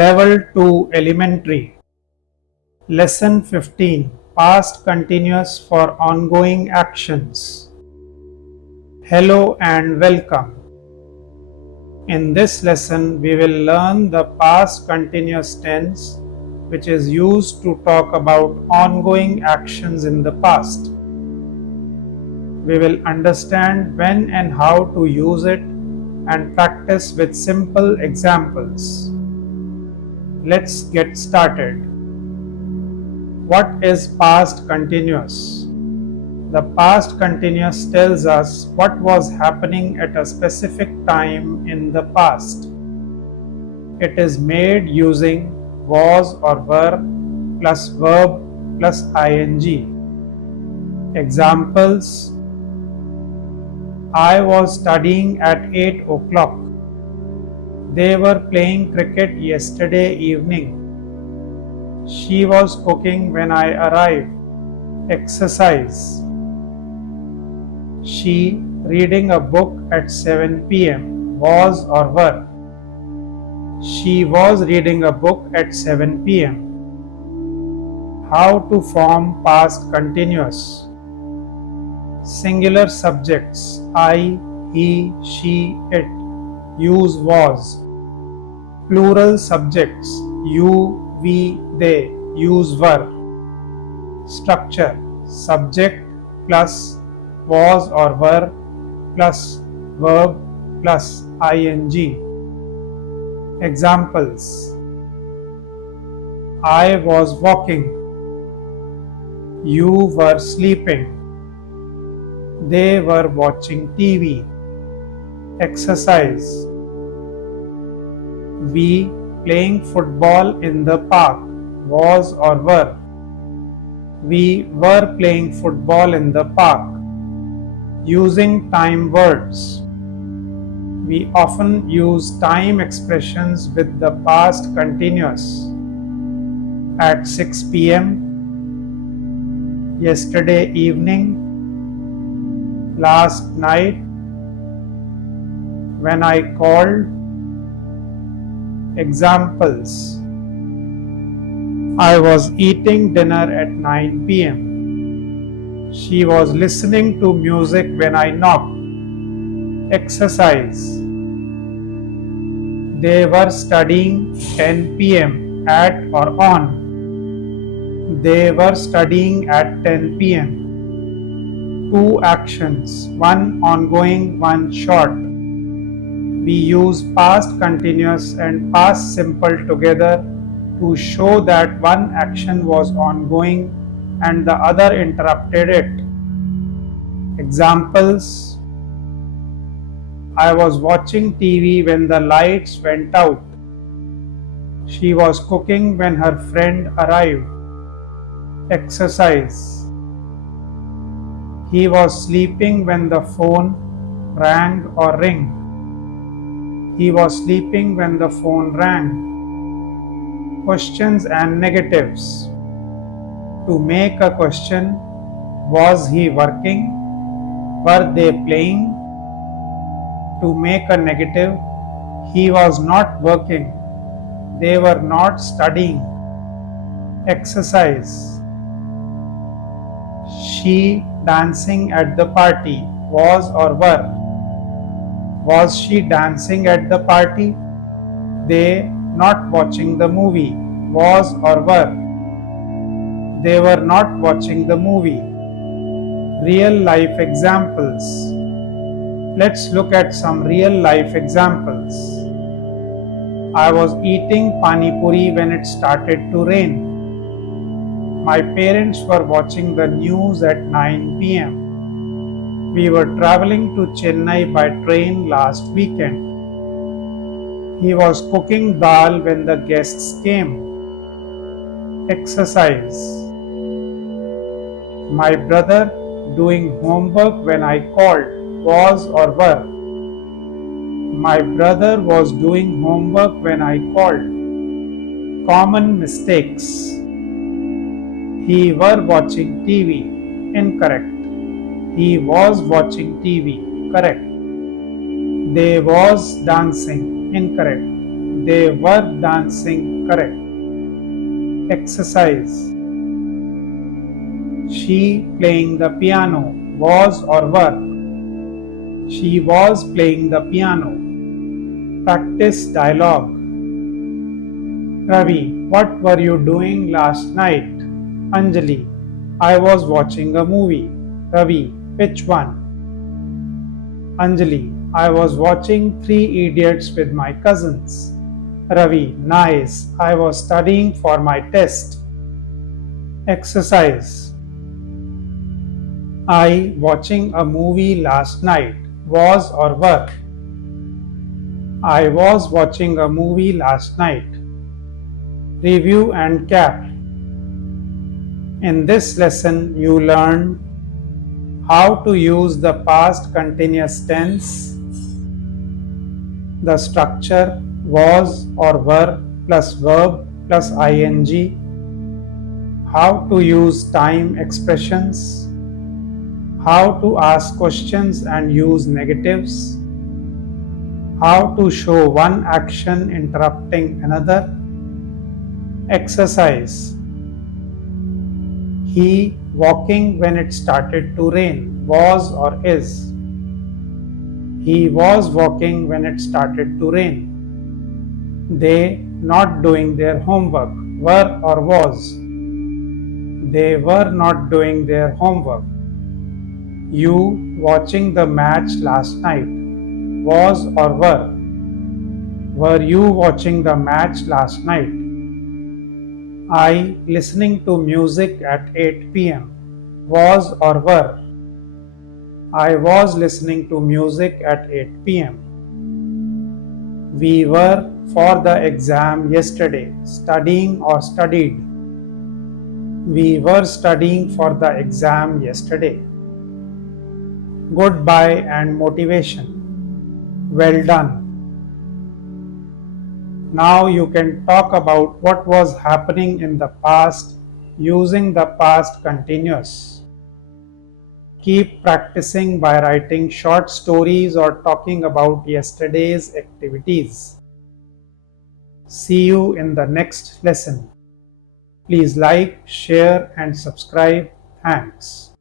Level 2 Elementary Lesson 15 Past Continuous for Ongoing Actions. Hello and welcome. In this lesson, we will learn the past continuous tense, which is used to talk about ongoing actions in the past. We will understand when and how to use it and practice with simple examples. Let's get started. What is past continuous? The past continuous tells us what was happening at a specific time in the past. It is made using was or were plus verb plus ing. Examples: I was studying at 8 o'clock. They were playing cricket yesterday evening. She was cooking when I arrived. Exercise: she reading a book at 7 p.m. was or were. She was reading a book at 7 p.m. How to form past continuous. Singular subjects I, he, she, it. Use was. Plural subjects you, we, they. Use were. Structure: subject plus was or were plus verb plus ing. Examples: I was walking. You were sleeping. They were watching TV. Exercise: we playing football in the park was or were. We were playing football in the park. Using time words. We often use time expressions with the past continuous. At 6 p.m., yesterday evening, last night, when I called. Examples: I was eating dinner at 9 p.m. She was listening to music when I knocked. Exercise: they were studying 10 p.m. at or on. They were studying at 10 p.m. Two actions, one ongoing, one short. We use past continuous and past simple together to show that one action was ongoing and the other interrupted it. Examples: I was watching TV when the lights went out. She was cooking when her friend arrived. Exercise: he was sleeping when the phone rang or ring. He was sleeping when the phone rang. Questions and negatives. To make a question: was he working? Were they playing? To make a negative: he was not working. They were not studying. Exercise: she dancing at the party was or were. Was she dancing at the party? They not watching the movie was or were. They were not watching the movie. Real life examples. Let's look at some real life examples. I was eating pani puri when it started to rain. My parents were watching the news at 9 p.m. We were traveling to Chennai by train last weekend. He was cooking dal when the guests came. Exercise: my brother doing homework when I called was or were. My brother was doing homework when I called. Common mistakes. He were watching TV. Incorrect. He was watching TV. Correct. They was dancing. Incorrect. They were dancing. Correct. Exercise. She playing the piano. Was or were? She was playing the piano. Practice dialogue. Ravi, what were you doing last night? Anjali, I was watching a movie. Ravi, which one? Anjali, I was watching Three Idiots with my cousins. Ravi, nice. I was studying for my test. Exercise. I watching a movie last night. Was or were? I was watching a movie last night. Review and cap. In this lesson, you learned how to use the past continuous tense, the structure was or were plus verb plus ing, how to use time expressions, how to ask questions and use negatives, how to show one action interrupting another. Exercise. He walking when it started to rain. Was or is? He was walking when it started to rain. They not doing their homework. Were or was? They were not doing their homework. You watching the match last night. Was or were? Were you watching the match last night? I listening to music at 8 pm. Was or were? I was listening to music at 8 pm. We were for the exam yesterday. Studying or studied? We were studying for the exam yesterday. Goodbye and motivation. Well done. Now you can talk about what was happening in the past using the past continuous. Keep practicing by writing short stories or talking about yesterday's activities. See you in the next lesson. Please like, share and subscribe. Thanks.